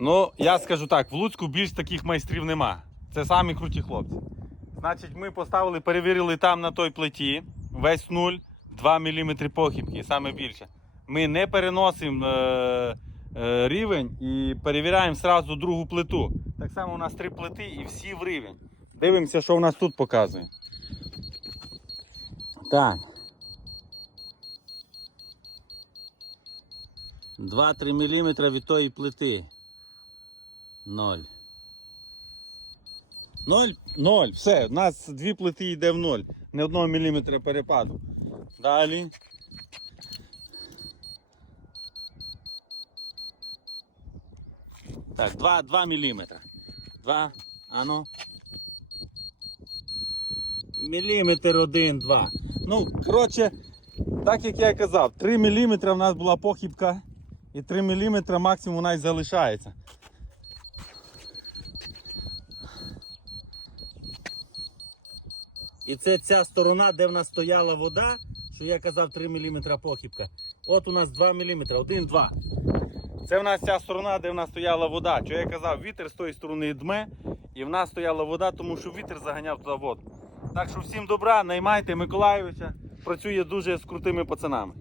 Ну, я скажу так, в Луцьку більш таких майстрів нема. Це самі круті хлопці. Значить, ми поставили, перевірили там на той плиті весь нуль, 2 мм похибки, саме більше. Ми не переносимо е, е, рівень і перевіряємо сразу другу плиту. Так само у нас три плити і всі в рівень. Дивимося, що у нас тут показує. Так. 2-3 мм від тої плити. Ноль. Ноль? Ноль. Все, у нас дві плити йде в ноль. Не одного міліметра перепаду. Далі. Так, 2, 2 міліметра. 2, ану. Міліметр один, два. Ну, коротше, так як я казав, 3 мм в нас була похибка і 3 мм максимум у нас залишається. І це ця сторона, де в нас стояла вода, що я казав 3 мм похибка. От у нас 2 мм, 1-2. Це в нас ця сторона, де в нас стояла вода. Що я казав, вітер з тої сторони дме, і в нас стояла вода, тому що вітер заганяв туди воду. Так що всім добра, наймайте Миколаєвича, працює дуже з крутими пацанами.